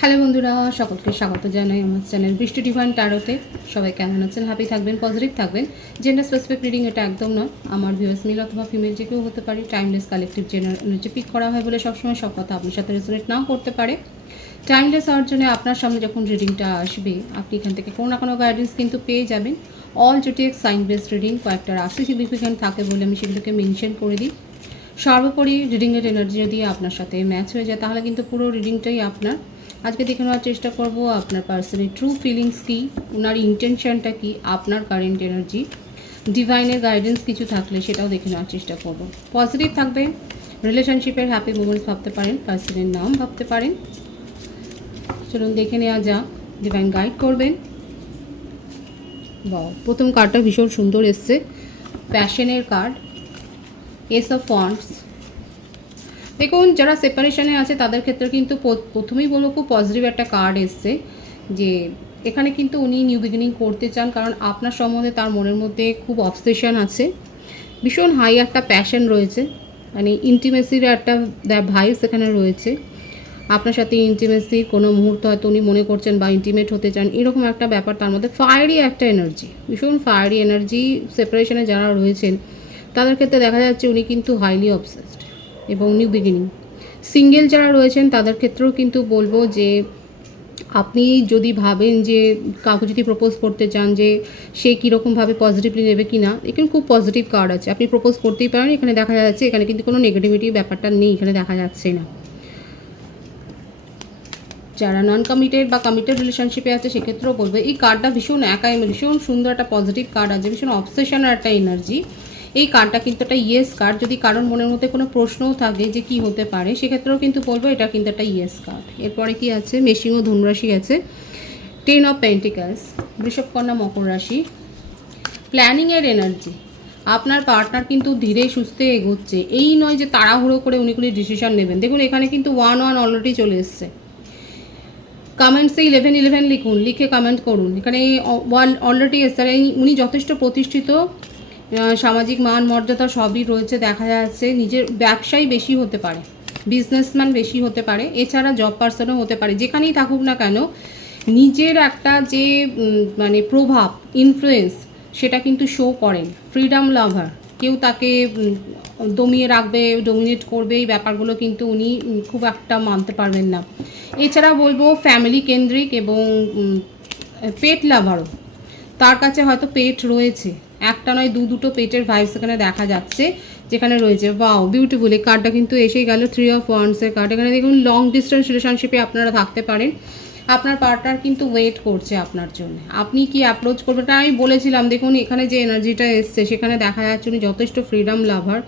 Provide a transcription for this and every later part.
Hello বন্ধুরা, সকলকে স্বাগত জানাই আমার চ্যানেল বৃষ্টি ডিভাইন ট্যারোতে। সবাই কেমন আছেন? হ্যাপি থাকবেন, পজিটিভ থাকবেন। জেন্ডার স্পেসিফিক রিডিং এটা একদম নয়। আমার ভিউয়ার্স মেল অথবা ফিমেল যে কেউ হতে পারে। Timeless collective general energy pick করা হয় বলে সবসময় সব কথা আপনার সাথে রেজোনেট নাও করতে পারে। টাইমলেস হওয়ার জন্য আপনার সামনে যখন রিডিংটা আসবে, আপনি এখান থেকে কোনো না কোনো গাইডেন্স কিন্তু পেয়ে যাবেন। অল জোটিক সাইন বেসড রিডিং, কয়েকটা রাশি সিগনিফিক্যান্ট থাকে বলে আমি সেগুলোকে মেনশন করে দিই। সর্বোপরি রিডিংয়ের এনার্জি যদি আপনার সাথে ম্যাচ হয়ে যায় তাহলে কিন্তু পুরো রিডিংটাই আপনার। আজকে দেখে নেওয়ার চেষ্টা করব আপনার পার্সনের ট্রু ফিলিংস কী, ওনার ইন্টেনশনটা কী, আপনার কারেন্ট এনার্জি, ডিভাইনের গাইডেন্স কিছু থাকলে সেটাও দেখে নেওয়ার চেষ্টা করব। পজিটিভ থাকবে, রিলেশনশিপের হ্যাপি মোমেন্টস ভাবতে পারেন, পার্সনের নাম ভাবতে পারেন। চলুন দেখে নেওয়া যাক, ডিভাইন গাইড করবেন। বা প্রথম কার্ডটা ভীষণ সুন্দর এসছে, প্যাশনের কার্ড, এস অফ ওয়ান্ডস। দেখুন, যারা সেপারেশনে আছে তাদের ক্ষেত্রে কিন্তু প্রথমেই বলবো খুব পজিটিভ একটা কার্ড এসছে, যে এখানে কিন্তু উনি নিউ বিগিনিং করতে চান, কারণ আপনার সম্বন্ধে তার মনের মধ্যে খুব অবসেশন আছে, ভীষণ হাই একটা প্যাশন রয়েছে, মানে ইন্টিমেসির একটা ভাইবস এখানে রয়েছে। আপনার সাথে ইন্টিমেসির কোনো মুহূর্ত হয়তো উনি মনে করছেন বা ইন্টিমেট হতে চান, এরকম একটা ব্যাপার। তার মধ্যে ফায়ারি একটা এনার্জি, ভীষণ ফায়ারি এনার্জি। সেপারেশনে যারা রয়েছেন তাদের ক্ষেত্রে দেখা যাচ্ছে উনি কিন্তু হাইলি অবসেসড এবং নিউ বিগিনিং। সিঙ্গেল যারা রয়েছেন তাদের ক্ষেত্রেও কিন্তু বলবো যে আপনি যদি ভাবেন যে কাউকে যদি প্রপোজ করতে চান যে সে কীরকমভাবে পজিটিভলি নেবে কি না, এখানে খুব পজিটিভ কার্ড আছে, আপনি প্রপোজ করতেই পারেন। এখানে দেখা যাচ্ছে এখানে কিন্তু কোনো নেগেটিভিটি ব্যাপারটা নেই, এখানে দেখা যাচ্ছে না। যারা নন কমিটেড বা কমিটেড রিলেশনশিপে আছে সেক্ষেত্রেও বলবো এই কার্ডটা ভীষণ একাই, ভীষণ সুন্দর একটা পজিটিভ কার্ড আছে, ভীষণ অবসেশনের একটা এনার্জি। এই কার্ডটা কিন্তু একটা ইয়েস কার্ড। যদি কারোর মনের মধ্যে কোনো প্রশ্নও থাকে যে কি হতে পারে, সেক্ষেত্রেও কিন্তু বলবো এটা কিন্তু একটা ইয়েস কার্ড। এরপরে কি আছে, মেশিং ও ধনুরাশি আছে, 10 অফ পেন্টিকালস, বৃষভ কন্যা মকর রাশি। প্ল্যানিংয়ের এনার্জি, আপনার পার্টনার কিন্তু ধীরে সুস্থে এগোচ্ছে, এই নয় যে তাড়াহুড়ো করে উনি ডিসিশন নেবেন। দেখুন এখানে কিন্তু 1-1 অলরেডি চলে এসছে। কমেন্টসে 11-11 লিখুন, লিখে কমেন্ট করুন। এখানে অলরেডি এসছে, উনি যথেষ্ট প্রতিষ্ঠিত, সামাজিক মান মর্যাদা সবই রয়েছে। দেখা যাচ্ছে নিজের ব্যবসায়ী বেশি হতে পারে, বিজনেসম্যান বেশি হতে পারে, এছাড়া জব পার্সনও হতে পারে। যেখানেই থাকুক না কেন নিজের একটা যে মানে প্রভাব, ইনফ্লুয়েন্স, সেটা কিন্তু শো করেন। ফ্রিডম লাভার, কেউ তাকে দমিয়ে রাখবে, ডমিনেট করবে, এই ব্যাপারগুলো কিন্তু উনি খুব একটা মানতে পারবেন না। এছাড়া বলবো ফ্যামিলি কেন্দ্রিক এবং পেট লাভারও, তার কাছে হয়তো পেট রয়েছে, একটা নয় দুটো পেটের ভাইবস এখানে দেখা যাচ্ছে যেখানে রয়েছে। ওয়াও বিউটিফুল, এই কার্ডটা কিন্তু এসেই গেল, 3 অফ ওয়ান্ডসের কার্ড। এখানে দেখুন লং ডিস্টেন্স রিলেশনশিপে আপনারা থাকতে পারেন, আপনার পার্টনার কিন্তু ওয়েট করছে আপনার জন্য। আপনি কি অ্যাপ্রোচ করবেন, এটা আমি বলেছিলাম। দেখুন এখানে যে এনার্জিটা এসছে সেখানে দেখা যাচ্ছে উনি যথেষ্ট ফ্রিডম লাভার,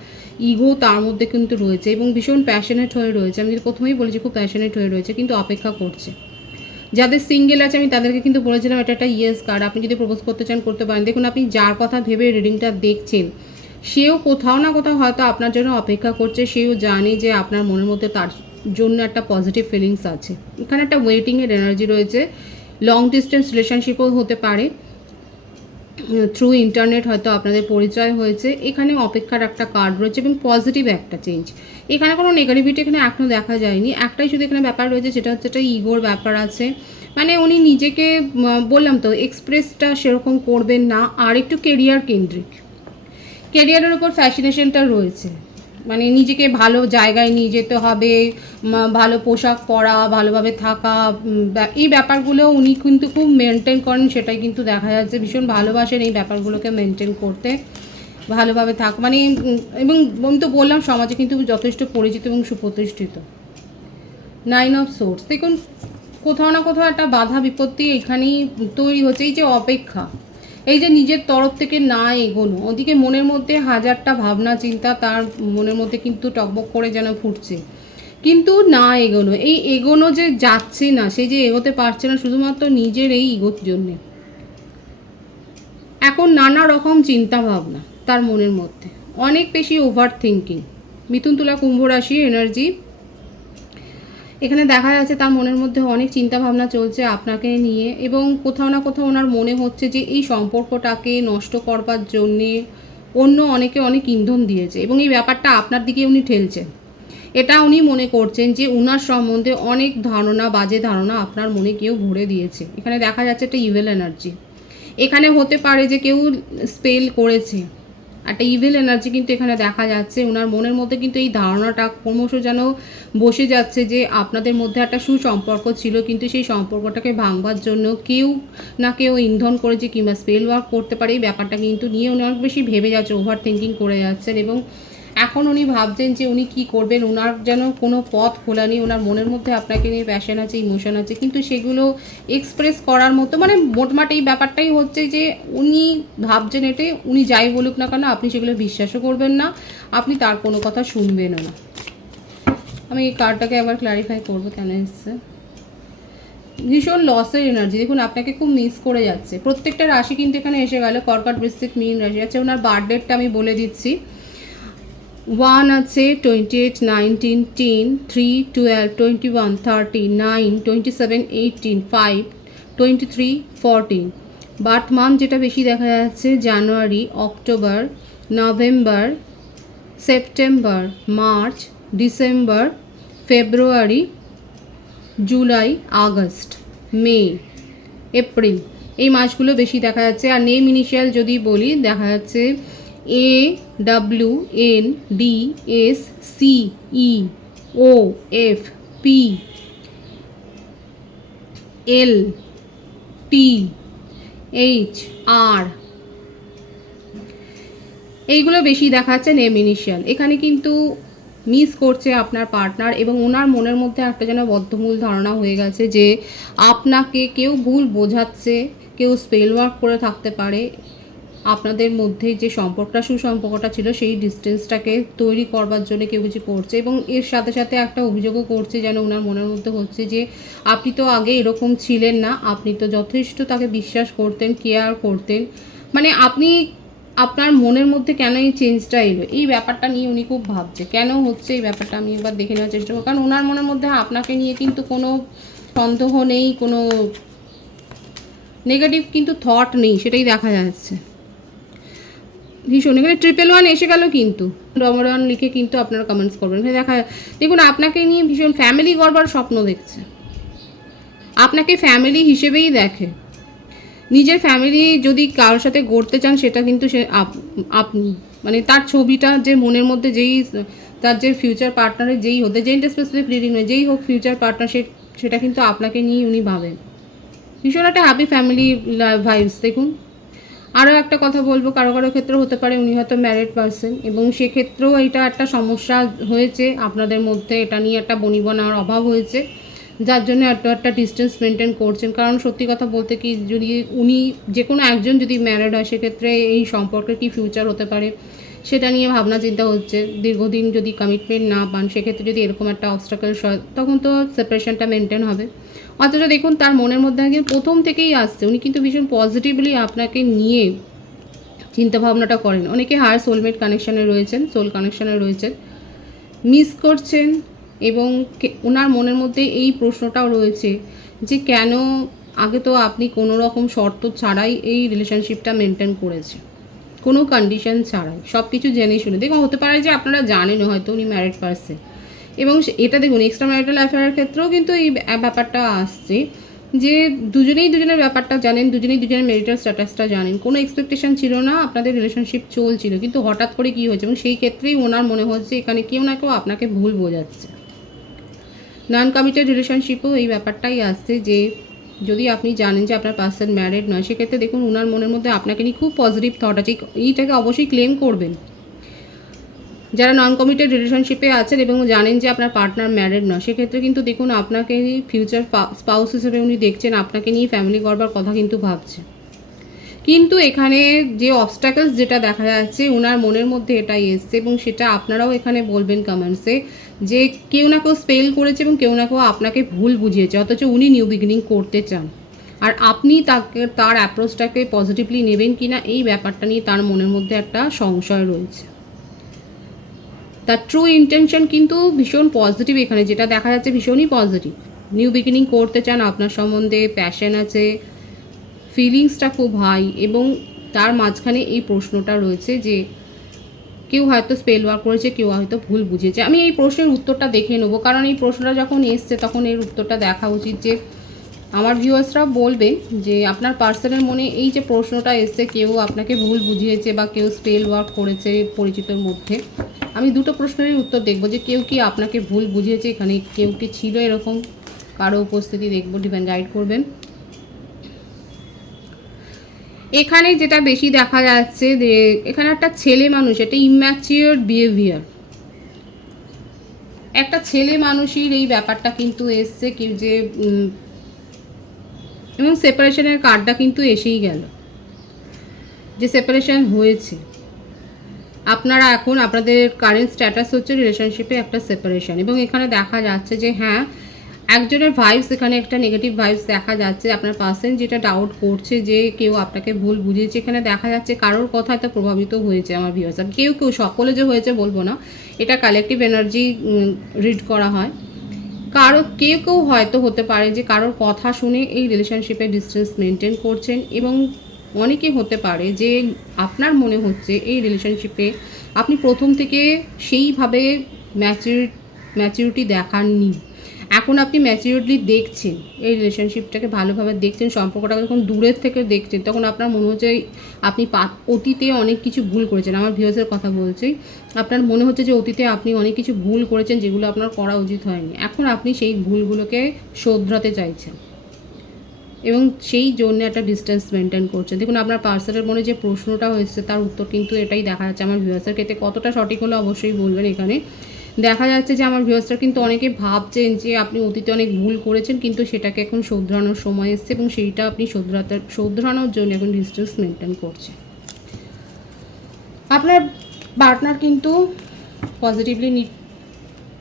ইগো তার মধ্যে কিন্তু রয়েছে এবং ভীষণ প্যাশনেট হয়ে রয়েছে। আমি প্রথমেই বলেছি খুব প্যাশনেট হয়ে রয়েছে, কিন্তু অপেক্ষা করছে। যাদের সিঙ্গেল আছে আমি তাদেরকে কিন্তু বলেছিলাম এটা একটা ইয়েস কার্ড, আপনি যদি প্রপোজ করতে চান করতে পারেন। দেখুন আপনি যার কথা ভেবে রিডিংটা দেখছেন সেও কোথাও না কোথাও হয়তো আপনার জন্য অপেক্ষা করছে, সেও জানে যে আপনার মনের মধ্যে তার জন্য একটা পজিটিভ ফিলিংস আছে। এখানে একটা ওয়েটিংয়ের এনার্জি রয়েছে। লং ডিস্টেন্স রিলেশনশিপও হতে পারে, থ্রু ইন্টারনেট হয়তো আপনাদের পরিচয় হয়েছে। এখানে অপেক্ষার একটা কার্ড রয়েছে এবং পজিটিভ একটা চেঞ্জ। এখানে কোনো নেগেটিভিটি এখানে এখনও দেখা যায়নি। একটাই শুধু এখানে ব্যাপার রয়েছে, সেটা হচ্ছে একটা ইগোর ব্যাপার আছে। মানে উনি নিজেকে বললাম তো এক্সপ্রেসটা সেরকম করবেন না, আর একটু কেরিয়ার কেন্দ্রিক, কেরিয়ারের উপর ফ্যাসিনেশনটা রয়েছে। মানে নিজেকে ভালো জায়গায় নিয়ে যেতে হবে, ভালো পোশাক পরা, ভালোভাবে থাকা, এই ব্যাপারগুলো উনি কিন্তু খুব মেনটেন করেন, সেটাই কিন্তু দেখা যাচ্ছে। ভীষণ ভালোবাসেন এই ব্যাপারগুলোকে মেনটেন করতে, ভালোভাবে থাক মানে। এবং আমি তো বললাম সমাজে কিন্তু যথেষ্ট পরিচিত এবং সুপ্রতিষ্ঠিত। 9 অফ সোর্স, দেখুন কোথাও না কোথাও একটা বাধা বিপত্তি এখানেই তৈরি হচ্ছে। এই যে অপেক্ষা, এই যে নিজের তরফ থেকে না এগোনো, ওদিকে মনের মধ্যে হাজারটা ভাবনা চিন্তা তার মনের মধ্যে কিন্তু টকবক করে যেন ফুটছে, কিন্তু না এগোনো, এই এগোনো যে যাচ্ছে না, সেই যে এগোতে পারছে না শুধুমাত্র নিজের এই ইগোর জন্যে। এখন নানা রকম চিন্তা ভাবনা তার মনের মধ্যে, অনেক বেশি ওভার থিঙ্কিং। মিথুন তুলা কুম্ভ রাশি এনার্জি। এখানে দেখা যাচ্ছে তার মনের মধ্যে অনেক চিন্তা ভাবনা চলছে আপনাকে নিয়ে, এবং কোথাও না কোথাও ওনার মনে হচ্ছে যে এই সম্পর্কটাকে নষ্ট করবার জন্যে অন্য অনেকে অনেক ইন্ধন দিয়েছে এবং এই ব্যাপারটা আপনার দিকে উনি ঠেলছেন। এটা উনি মনে করছেন যে উনার সম্বন্ধে অনেক ধারণা, বাজে ধারণা আপনার মনে কেউ ভরে দিয়েছে। এখানে দেখা যাচ্ছে একটা ইভিল এনার্জি। এখানে হতে পারে যে কেউ স্পেল করেছে, একটা ইভিল এনার্জি কিন্তু এখানে দেখা যাচ্ছে। ওনার মনের মধ্যে কিন্তু এই ধারণাটা ক্রমশ যেন বসে যাচ্ছে যে আপনাদের মধ্যে একটা সুসম্পর্ক ছিল, কিন্তু সেই সম্পর্কটাকে ভাঙবার জন্য কেউ না কেউ ইন্ধন করেছে কিংবা স্পেল ওয়ার্ক করতে পারে। এই ব্যাপারটা কিন্তু নিয়ে উনি অনেক বেশি ভেবে যাচ্ছে, ওভার থিঙ্কিং করে যাচ্ছেন এবং এখন উনি ভাবছেন যে উনি কি করবেন। ওনার যেন কোনো পথ খোলা নেই। ওনার মনের মধ্যে আপনাকে নিয়ে প্যাশন আছে, ইমোশন আছে, কিন্তু সেগুলো এক্সপ্রেস করার মতো, মানে মোটমাট এই ব্যাপারটাই হচ্ছে যে উনি ভাবছেন এতে উনি যাই বলুক না কেন আপনি সেগুলো বিশ্বাসও করবেন না, আপনি তার কোনো কথা শুনবেনও না। আমি এই কার্ডটাকে আবার ক্লারিফাই করবো কেন এসছে। ভীষণ লসের এনার্জি, দেখুন আপনাকে খুব মিস করে যাচ্ছে। প্রত্যেকটা রাশি কিন্তু এখানে এসে গেল, কর্কট, বৃশ্চিক, মীন রাশি আছে। ওনার বার্থডেটটা আমি বলে দিচ্ছি। 1 আছে, 28, 19, 10, 3, 12, 21, 30, 9, 27, 18, 5, 23, 14। বার্থ মান্থ যেটা বেশি দেখা যাচ্ছে জানুয়ারি, অক্টোবর, নভেম্বর, সেপ্টেম্বর, মার্চ, ডিসেম্বর, ফেব্রুয়ারি, জুলাই, আগস্ট, মে, এপ্রিল, এই মাসগুলো বেশি দেখা যাচ্ছে। আর নেম ইনিশিয়াল যদি বলি দেখা যাচ্ছে A, W, N, D, S, C, E, O, F, P, L, T, H, R, এইগুলো বেশি দেখাচ্ছে নেম ইনিশিয়াল। এখানে কিন্তু মিস করছে আপনার পার্টনার এবং ওনার মনের মধ্যে একটা যেন বদ্ধমূল ধারণা হয়ে গেছে যে আপনাকে কেউ ভুল বোঝাচ্ছে, কেউ স্পেল ওয়ার্ক করে থাকতে পারে। আপনাদের মধ্যে যে সম্পর্কটা, সুসম্পর্কটা ছিল সেই ডিস্টেন্সটাকে তৈরি করবার জন্য কেউ কিছু করছে এবং এর সাথে সাথে একটা অভিযোগও করছে যেন ওনার মনের মধ্যে হচ্ছে যে আপনি তো আগে এরকম ছিলেন না, আপনি তো যথেষ্ট তাকে বিশ্বাস করতেন, কেয়ার করতেন, মানে আপনি আপনার মনের মধ্যে কেন এই চেঞ্জটা এলো, এই ব্যাপারটা নিয়ে উনি খুব ভাবছে। কেন হচ্ছে এই ব্যাপারটা আমি এবার দেখে নেওয়ার চেষ্টা করব, কারণ ওনার মনের মধ্যে আপনাকে নিয়ে কিন্তু কোনো সন্দেহ নেই, কোনো নেগেটিভ কিন্তু থট নেই, সেটাই দেখা যাচ্ছে। ভীষণ এখানে 111 এসে গেল, কিন্তু রমরান লিখে কিন্তু আপনারা কমেন্টস করবেন। এখানে দেখা, দেখুন আপনাকে নিয়ে ভীষণ ফ্যামিলি গড়বার স্বপ্ন দেখছে, আপনাকে ফ্যামিলি হিসেবেই দেখে। নিজের ফ্যামিলি যদি কারোর সাথে গড়তে চান সেটা কিন্তু সে আপনি, মানে তার ছবিটা যে মনের মধ্যে যেই তার যে ফিউচার পার্টনারের যেই হতে, যেইটা স্পেসিফিক রিডিং নয়, যেই হোক ফিউচার পার্টনার সেটা কিন্তু আপনাকে নিয়েই উনি ভাবেন। ভীষণ একটা হ্যাপি ফ্যামিলি ভাইবস। দেখুন আরও একটা কথা বলবো, কারো কারো ক্ষেত্রে হতে পারে উনি হয়তো ম্যারিড পারসন এবং সেক্ষেত্রেও এটা একটা সমস্যা হয়েছে আপনাদের মধ্যে, এটা নিয়ে একটা বনিবনার অভাব হয়েছে, যার জন্য একটা ডিস্টেন্স মেনটেন করছেন। কারণ সত্যি কথা বলতে কি, যদি উনি যে কোনো একজন যদি ম্যারিড হয় সেক্ষেত্রে এই সম্পর্কের কী ফিউচার হতে পারে সেটা নিয়ে ভাবনা চিন্তা হচ্ছে। দীর্ঘদিন যদি কমিটমেন্ট না পান সেক্ষেত্রে যদি এরকম একটা অবস্টাকেল হয় তখন তো সেপারেশনটা মেনটেন হবে। অথচ দেখুন তার মনের মধ্যে একদিন প্রথম থেকেই আসছে, উনি কিন্তু ভীষণ পজিটিভলি আপনাকে নিয়ে চিন্তাভাবনাটা করেন। অনেকে হায়ার সোলমেট কানেকশানে রয়েছেন, সোল কানেকশানে রয়েছেন, মিস করছেন এবং ওনার মনের মধ্যে এই প্রশ্নটাও রয়েছে যে কেন আগে তো আপনি কোনো রকম শর্ত ছাড়াই এই রিলেশনশিপটা মেনটেন করেছে, কোনো কন্ডিশন ছাড়াই, সব কিছু জেনে শুনে। দেখুন হতে পারে যে আপনারা জানেন হয়তো উনি ম্যারিড পারসন এবং এটা দেখুন এক্সট্রা ম্যারিটাল অ্যাফেয়ারের ক্ষেত্রেও কিন্তু এই ব্যাপারটা আসছে যে দুজনেই দুজনের ব্যাপারটা জানেন, দুজনেই দুজনের ম্যারিটাল স্ট্যাটাসটা জানেন, কোনো এক্সপেকটেশন ছিল না, আপনাদের রিলেশনশিপ চলছিল, কিন্তু হঠাৎ করে কী হয়েছে এবং সেই ক্ষেত্রেই ওনার মনে হচ্ছে এখানে কেউ না কেউ আপনাকে ভুল বোঝাচ্ছে। নন কমিটেড রিলেশনশিপেও এই ব্যাপারটাই আসছে যে যদি আপনি জানেন যে আপনার পার্সন ম্যারিড নয় সেক্ষেত্রে দেখুন ওনার মনের মধ্যে আপনাকে নিয়ে খুব পজিটিভ থট আছে, এইটাকে অবশ্যই ক্লেম করবেন। যারা নন কমিটেড রিলেশনশিপে আছেন এবং জানেন যে আপনার পার্টনার ম্যারিড নয় সেক্ষেত্রে কিন্তু দেখুন আপনাকে ফিউচার স্পাউস হিসেবে উনি দেখছেন, আপনাকে নিয়ে ফ্যামিলি গড়বার কথা কিন্তু ভাবছে। কিন্তু এখানে যে অবস্টাকলস যেটা দেখা যাচ্ছে ওনার মনের মধ্যে এটাই এসছে এবং সেটা আপনারাও এখানে বলবেন কমেন্টসে যে কেউ না কেউ স্পেল করেছে এবং কেউ না কেউ আপনাকে ভুল বুঝিয়েছে, অথচ উনি নিউ বিগিনিং করতে চান। আর আপনি তার অ্যাপ্রোচটাকে পজিটিভলি নেবেন কি না এই ব্যাপারটা নিয়ে তার মনের মধ্যে একটা সংশয় রয়েছে। তার ট্রু ইন্টেনশন কিন্তু ভীষণ পজিটিভ, এখানে যেটা দেখা যাচ্ছে ভীষণই পজিটিভ। নিউ বিগিনিং করতে চান, আপনার সম্বন্ধে প্যাশন আছে, ফিলিংসটা খুব হাই এবং তার মাঝখানে এই প্রশ্নটা রয়েছে যে কেউ হয়তো স্পেল ওয়ার্ক করেছে, কেউ হয়তো ভুল বুঝেছে। আমি এই প্রশ্নের উত্তরটা দেখে নেবো, কারণ এই প্রশ্নটা যখন এসছে তখন এর উত্তরটা দেখা উচিত। যে আমার ভিউয়ার্সরা বলবেন যে আপনার পার্সনের মনে এই যে প্রশ্নটা এসছে, কেউ আপনাকে ভুল বুঝিয়েছে বা কেউ স্পেল ওয়ার্ক করেছে পরিচিতর মধ্যে। আমি দুটো প্রশ্নেরই উত্তর দেখব, যে কেউ কি আপনাকে ভুল বুঝিয়েছে, এখানে কেউ কি ছিল এরকম কারো উপস্থিতি দেখব, ডিভাইন গাইড করবেন। এখানে যেটা বেশি দেখা যাচ্ছে যে এখানে একটা ছেলে মানুষ, এটা ইম্যাচিওর বিহেভিয়ার, একটা ছেলে মানুষের এই ব্যাপারটা কিন্তু এসছে কি যে এবং সেপারেশনের কার্ডটা কিন্তু এসেই গেল, যে সেপারেশন হয়েছে। আপনারা এখন আপনাদের কারেন্ট স্ট্যাটাস হচ্ছে রিলেশনশিপে একটা সেপারেশন, এবং এখানে দেখা যাচ্ছে যে হ্যাঁ একজনের ভাইবস, এখানে একটা নেগেটিভ ভাইবস দেখা যাচ্ছে। আপনার পার্সন যেটা ডাউট করছে যে কেউ আপনাকে ভুল বুঝিয়েছে, এখানে দেখা যাচ্ছে কারোর কথা হয়তো প্রভাবিত হয়েছে আমার ভিউয়ার্স। কেউ কেউ, সকলে যে হয়েছে বলবো না, এটা কালেকটিভ এনার্জি রিড করা হয়। কেউ কেউ হয়তো হতে পারে যে কারোর কথা শুনে এই রিলেশনশিপে ডিস্টেন্স মেনটেন করছেন, এবং অনেকে হতে পারে যে আপনার মনে হচ্ছে এই রিলেশনশিপে আপনি প্রথম থেকে সেইভাবে ম্যাচিউরিটি দেখাননি। এখন আপনি ম্যাচিউরলি দেখছেন, এই রিলেশনশিপটাকে ভালোভাবে দেখছেন, সম্পর্কটাকে যখন দূরের থেকে দেখছেন তখন আপনার মনে হচ্ছে আপনি অতীতে অনেক কিছু ভুল করেছেন। আমার ভিউয়ার্সের কথা বলছি, আপনার মনে হচ্ছে যে অতীতে আপনি অনেক কিছু ভুল করেছেন যেগুলো আপনার করা উচিত হয়নি। এখন আপনি সেই ভুলগুলোকে শোধরাতে চাইছেন, এবং সেই জন্য একটা ডিস্টেন্স মেনটেন করছেন। দেখুন আপনার পার্সনের মনে যে প্রশ্নটা হয়েছে তার উত্তর কিন্তু এটাই দেখা যাচ্ছে। আমার ভিউয়ার্সের ক্ষেত্রে কতটা সঠিক হলো অবশ্যই বলবেন। এখানে দেখা যাচ্ছে যে আমার ভিউয়ার্সরা কিন্তু অনেকে ভাবছেন যে আপনি অতীতে অনেক ভুল করেছেন, কিন্তু সেটাকে এখন শোধরানোর সময় এসছে, এবং সেইটা আপনি শোধরানোর জন্য এখন ডিস্টেন্স মেনটেন করছে। আপনার পার্টনার কিন্তু পজিটিভলি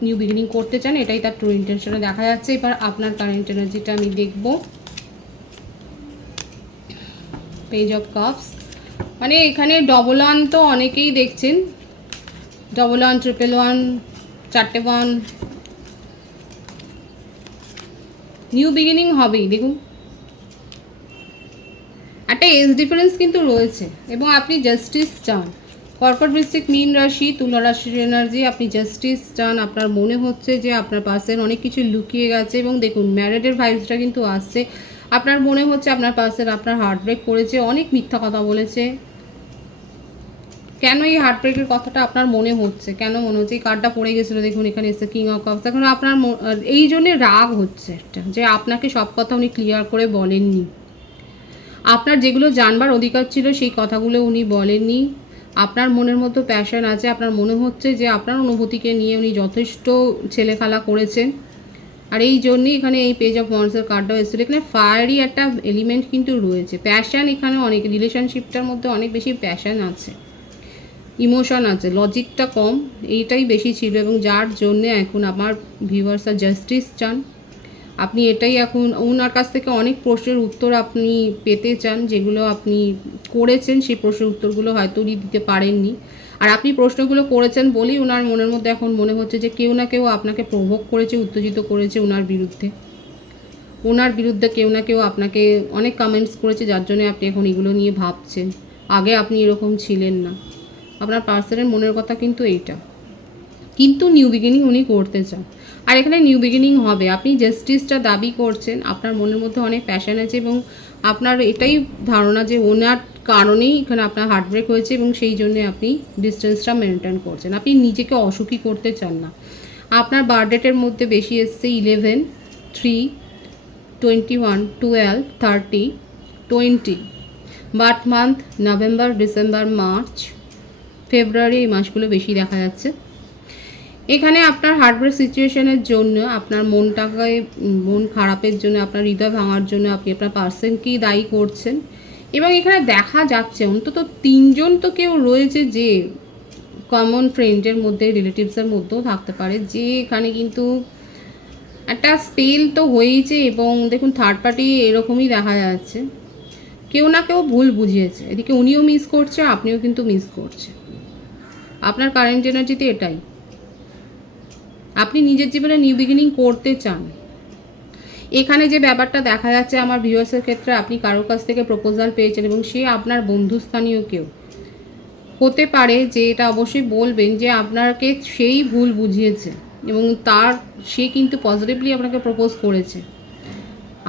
নিউ বিগিনিং করতে চান, এটাই তার ট্রু ইন্টেনশনে দেখা যাচ্ছে। এবার আপনার কারেন্ট এনার্জিটা আমি দেখব। পেজ অফ কাপস, মানে এখানে ডবল ওয়ান তো অনেকেই দেখছেন, ডবল ওয়ান, ট্রিপল ওয়ান, 4টে 1, নিউ বিগিনিং হবেই। দেখুন একটা এজ ডিফারেন্স কিন্তু রয়েছে, এবং আপনি জাস্টিস চান। কর্কট, বৃশ্চিক, মীন রাশি, তুলা রাশির এনার্জি, আপনি জাস্টিস চান। আপনার মনে হচ্ছে যে আপনার পার্সন অনেক কিছু লুকিয়ে গেছে, এবং দেখুন ম্যারেডের ভাইবসটা কিন্তু আসছে। আপনার মনে হচ্ছে আপনার পার্সন আপনার হার্ট ব্রেক করেছে, অনেক মিথ্যা কথা বলেছে। কেন এই হার্ট ব্রেকের কথাটা আপনার মনে হচ্ছে, কেন মনে হচ্ছে? এই কার্ডটা পড়ে গেছিলো, দেখুন এখানে এসে কিং অফ কাপস। এখন আপনার এই জন্যে রাগ হচ্ছে একটা, যে আপনাকে সব কথা উনি ক্লিয়ার করে বলেননি। আপনার যেগুলো জানবার অধিকার ছিল সেই কথাগুলো উনি বলেননি। আপনার মনের মতো প্যাশন আছে, আপনার মনে হচ্ছে যে আপনার অনুভূতিকে নিয়ে উনি যথেষ্ট ছেলেখেলা করেছেন। আর এই জন্যই এখানে এই পেজ অফ ওয়ান্ডসের কার্ডটাও এসেছিলো। এখানে ফায়ারি একটা এলিমেন্ট কিন্তু রয়েছে, প্যাশন। এখানে অনেক রিলেশনশিপটার মধ্যে অনেক বেশি প্যাশন আছে, ইমোশন আছে, লজিকটা কম, এইটাই বেশি ছিল, এবং যার জন্যে এখন আমার ভিউয়ার্সরা জাস্টিস চান। আপনি এটাই এখন ওনার কাছ থেকে অনেক প্রশ্নের উত্তর আপনি পেতে চান, যেগুলো আপনি করেছেন সেই প্রশ্নের উত্তরগুলো হয়তো উনি দিতে পারেননি। আর আপনি প্রশ্নগুলো করেছেন বলেই ওনার মনের মধ্যে এখন মনে হচ্ছে যে কেউ না কেউ আপনাকে প্রভোগ করেছে, উত্তেজিত করেছে ওনার বিরুদ্ধে কেউ না কেউ আপনাকে অনেক কমেন্টস করেছে, যার জন্য আপনি এখন এগুলো নিয়ে ভাবছেন। আগে আপনি এরকম ছিলেন না। আপনার পার্সনের মনের কথা কিন্তু এইটা, কিন্তু নিউ বিগিনিং উনি করতে চান। আর এখানে নিউ বিগিনিং হবে, আপনি জাস্টিসটা দাবি করছেন, আপনার মনের মধ্যে অনেক প্যাশন আছে, এবং আপনার এটাই ধারণা যে ওনার কারণেই এখানে আপনার হার্ট ব্রেক হয়েছে, এবং সেই জন্যে আপনি ডিস্টেন্সটা মেনটেন করছেন। আপনি নিজেকে অসুখী করতে চান না। আপনার বার্থডেটের মধ্যে বেশি এসছে 11, 3, 21, 12, 30, 20। বার্থ মান্থ নভেম্বর, ডিসেম্বর, মার্চ, ফেব্রুয়ারি, এই মাসগুলো বেশি দেখা যাচ্ছে। এখানে আপনার হার্টব্রেক সিচুয়েশনের জন্য, আপনার মন খারাপের জন্য, আপনার হৃদয় ভাঙার জন্য আপনি আপনার পার্সনকেই দায়ী করছেন। এবং এখানে দেখা যাচ্ছে অন্তত 3 জন তো কেউ রয়েছে, যে কমন ফ্রেন্ডের মধ্যে, রিলেটিভসের মধ্যেও থাকতে পারে, যে এখানে কিন্তু একটা স্পেল তো হয়েছে। এবং দেখুন থার্ড পার্টি এরকমই দেখা যাচ্ছে, কেউ না কেউ ভুল বুঝিয়েছে। এদিকে উনিও মিস করছে, আপনিও কিন্তু মিস করছে। আপনার কারেন্ট এনার্জিতে এটাই, আপনি নিজের জীবনে নিউ বিগিনিং করতে চান। এখানে যে ব্যাপারটা দেখা যাচ্ছে আমার ভিউয়ার্সের ক্ষেত্রে, আপনি কারোর কাছ থেকে প্রপোজাল পেয়েছেন, এবং সে আপনার বন্ধুস্থানীয় কেউ। হতে পারে যে এটা অবশ্যই বলবেন যে আপনাকে সেই ভুল বুঝিয়েছে এবং সে কিন্তু পজিটিভলি আপনাকে প্রপোজ করেছে।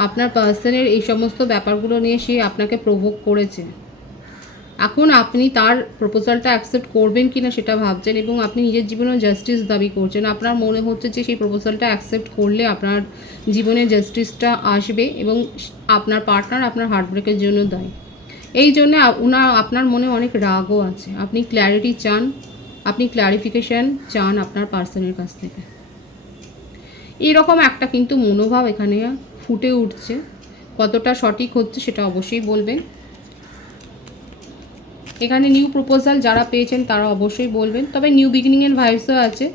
আপনার পার্সনের এই সমস্ত ব্যাপারগুলো নিয়ে সে আপনাকে প্রভোগ করেছে। এখন আপনি তার প্রপোজালটা অ্যাকসেপ্ট করবেন কি না সেটা ভাবছেন এবং আপনি নিজের জীবনেও জাস্টিস দাবি করছেন। আপনার মনে হচ্ছে যে সেই প্রপোজালটা অ্যাকসেপ্ট করলে আপনার জীবনে জাস্টিসটা আসবে এবং আপনার পার্টনার আপনার হার্টব্রেকের জন্য দায়ী। এই জন্য আপনার মনে অনেক রাগও আছে। আপনি ক্ল্যারিটি চান, আপনি ক্ল্যারিফিকেশান চান আপনার পার্সনের কাছ থেকে। এরকম একটা কিন্তু মনোভাব এখানে ফুটে উঠছে। কতটা সঠিক হচ্ছে সেটা অবশ্যই বলবেন। এখানে নিউ প্রপোজাল যারা পেয়েছেন তারা অবশ্যই বলবেন। তবে নিউ বিগিনিংয়ের ভাইবসও আছে।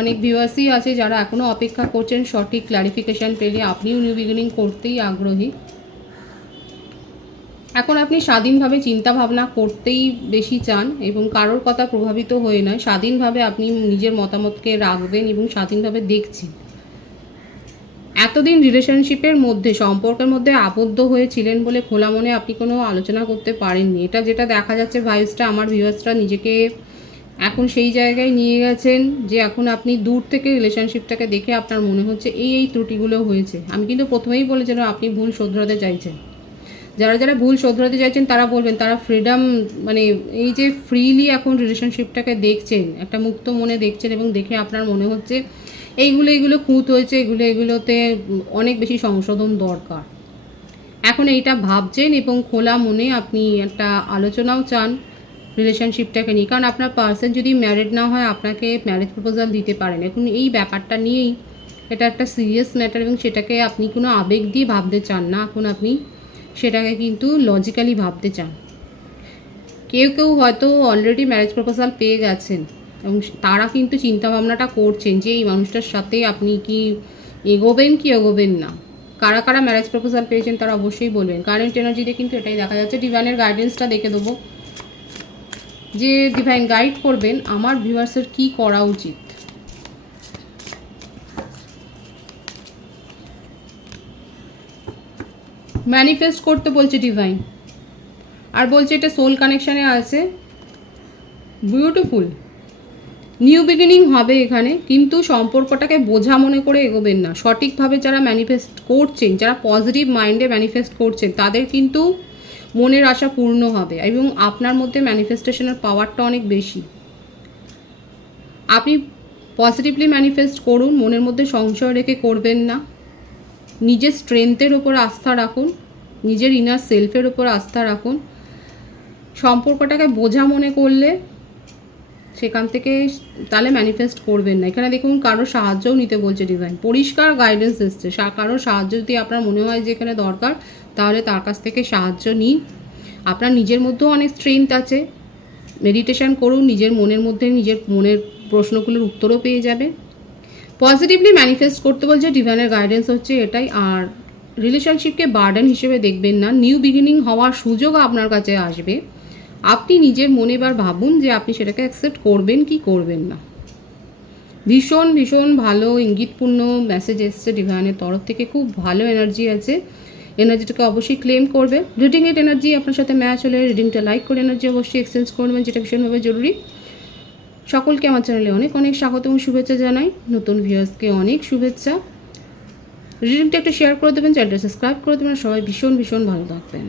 অনেক ভিউয়ার্সই আছে যারা এখনও অপেক্ষা করছেন সঠিক ক্ল্যারিফিকেশান পেলে আপনিও নিউ বিগিনিং করতেই আগ্রহী। এখন আপনি স্বাধীনভাবে চিন্তাভাবনা করতেই বেশি চান এবং কারোর কথা প্রভাবিত হয়ে নয়, স্বাধীনভাবে আপনি নিজের মতামতকে রাখবেন এবং স্বাধীনভাবে দেখছেন। এতদিন রিলেশনশিপের মধ্যে, সম্পর্কের মধ্যে আবদ্ধ হয়েছিলেন বলে খোলা মনে আপনি কোনো আলোচনা করতে পারেননি। যেটা দেখা যাচ্ছে ভাইসটা, আমার ভিউয়ার্সরা নিজেকে এখন সেই জায়গায় নিয়ে গেছেন যে এখন আপনি দূর থেকে রিলেশনশিপটাকে দেখে আপনার মনে হচ্ছে এই ত্রুটিগুলো হয়েছে। আমি কিন্তু প্রথমেই বলেছিলাম আপনি ভুল শোধরাতে চাইছেন। যারা ভুল শোধরাতে চাইছেন তারা বলবেন, তারা ফ্রিডম, মানে এই যে ফ্রিলি এখন রিলেশনশিপটাকে দেখছেন, একটা মুক্ত মনে দেখছেন এবং দেখে আপনার মনে হচ্ছে এইগুলো খুঁত হয়েছে, এগুলোতে অনেক বেশি সংশোধন দরকার। এখন এইটা ভাবছেন এবং খোলা মনে আপনি একটা আলোচনাও চান রিলেশনশিপটাকে নিয়ে। কারণ আপনার পার্সন যদি ম্যারিড না হয় আপনাকে ম্যারেজ প্রপোজাল দিতে পারেন। এখন এই ব্যাপারটা নিয়েই এটা একটা সিরিয়াস ম্যাটার এবং সেটাকে আপনি কোনো আবেগ দিয়ে ভাবতে চান না। এখন আপনি সেটাকে কিন্তু লজিক্যালি ভাবতে চান। কেউ হয়তো অলরেডি ম্যারেজ প্রপোজাল পেয়ে গেছেন এবং তারা কিন্তু চিন্তাভাবনাটা করছেন যে এই মানুষটার সাথে আপনি কি এগোবেন কি এগোবেন না। কারা ম্যারেজ প্রপোজাল পেয়েছেন তারা অবশ্যই বলবেন। কারেন্ট এনার্জিতে কিন্তু এটাই দেখা যাচ্ছে। ডিভাইনের গাইডেন্সটা দেখে দেবো যে ডিভাইন গাইড করবেন আমার ভিউয়ার্সের কী করা উচিত। ম্যানিফেস্ট করতে বলছে ডিভাইন, আর বলছে এটা সোল কানেকশানে আছে। বিউটিফুল, নিউ বিগিনিং হবে এখানে, কিন্তু সম্পর্কটাকে বোঝা মনে করে এগোবেন না। সঠিকভাবে যারা ম্যানিফেস্ট করছেন, যারা পজিটিভ মাইন্ডে ম্যানিফেস্ট করছেন তাদের কিন্তু মনের আশা পূর্ণ হবে এবং আপনার মধ্যে ম্যানিফেস্টেশনের পাওয়ারটা অনেক বেশি। আপনি পজিটিভলি ম্যানিফেস্ট করুন, মনের মধ্যে সংশয় রেখে করবেন না। নিজের স্ট্রেংথের ওপর আস্থা রাখুন, নিজের ইনার সেলফের ওপর আস্থা রাখুন। সম্পর্কটাকে বোঝা মনে করলে সেখান থেকে তাহলে ম্যানিফেস্ট করবেন না। এখানে দেখুন কারোর সাহায্যও নিতে বলছে ডিভাইন, পরিষ্কার গাইডেন্স এসছে। কারোর সাহায্য যদি আপনার মনে হয় যে এখানে দরকার তাহলে তার কাছ থেকে সাহায্য নিন। আপনার নিজের মধ্যেও অনেক স্ট্রেংথ আছে, মেডিটেশন করুন, নিজের মনের মধ্যে নিজের মনের প্রশ্নগুলোর উত্তরও পেয়ে যাবেন। পজিটিভলি ম্যানিফেস্ট করতে বলছে ডিভাইনের গাইডেন্স হচ্ছে এটাই। আর রিলেশনশিপকে বার্ডেন হিসেবে দেখবেন না, নিউ বিগিনিং হওয়ার সুযোগ আপনার কাছে আসবে। আপনি নিজের মনে এবার ভাবুন যে আপনি সেটাকে অ্যাকসেপ্ট করবেন কি করবেন না। ভীষণ ভীষণ ভালো ইঙ্গিতপূর্ণ মেসেজ এসছে ডিভাইনের তরফ থেকে, খুব ভালো এনার্জি আছে। এনার্জিটাকে অবশ্যই ক্লেম করবে। রিডিংয়ের এনার্জি আপনার সাথে ম্যাচ হলে রিডিংটা লাইক করে এনার্জি অবশ্যই এক্সচেঞ্জ করবেন, যেটা ভীষণভাবে জরুরি। সকলকে আমার চ্যানেলে অনেক অনেক স্বাগত এবং শুভেচ্ছা জানাই। নতুন ভিউয়ার্সকে অনেক শুভেচ্ছা। রিডিংটা একটু শেয়ার করে দেবেন, চ্যানেলটা সাবস্ক্রাইব করে দেবেন। সবাই ভীষণ ভীষণ ভালো থাকবেন।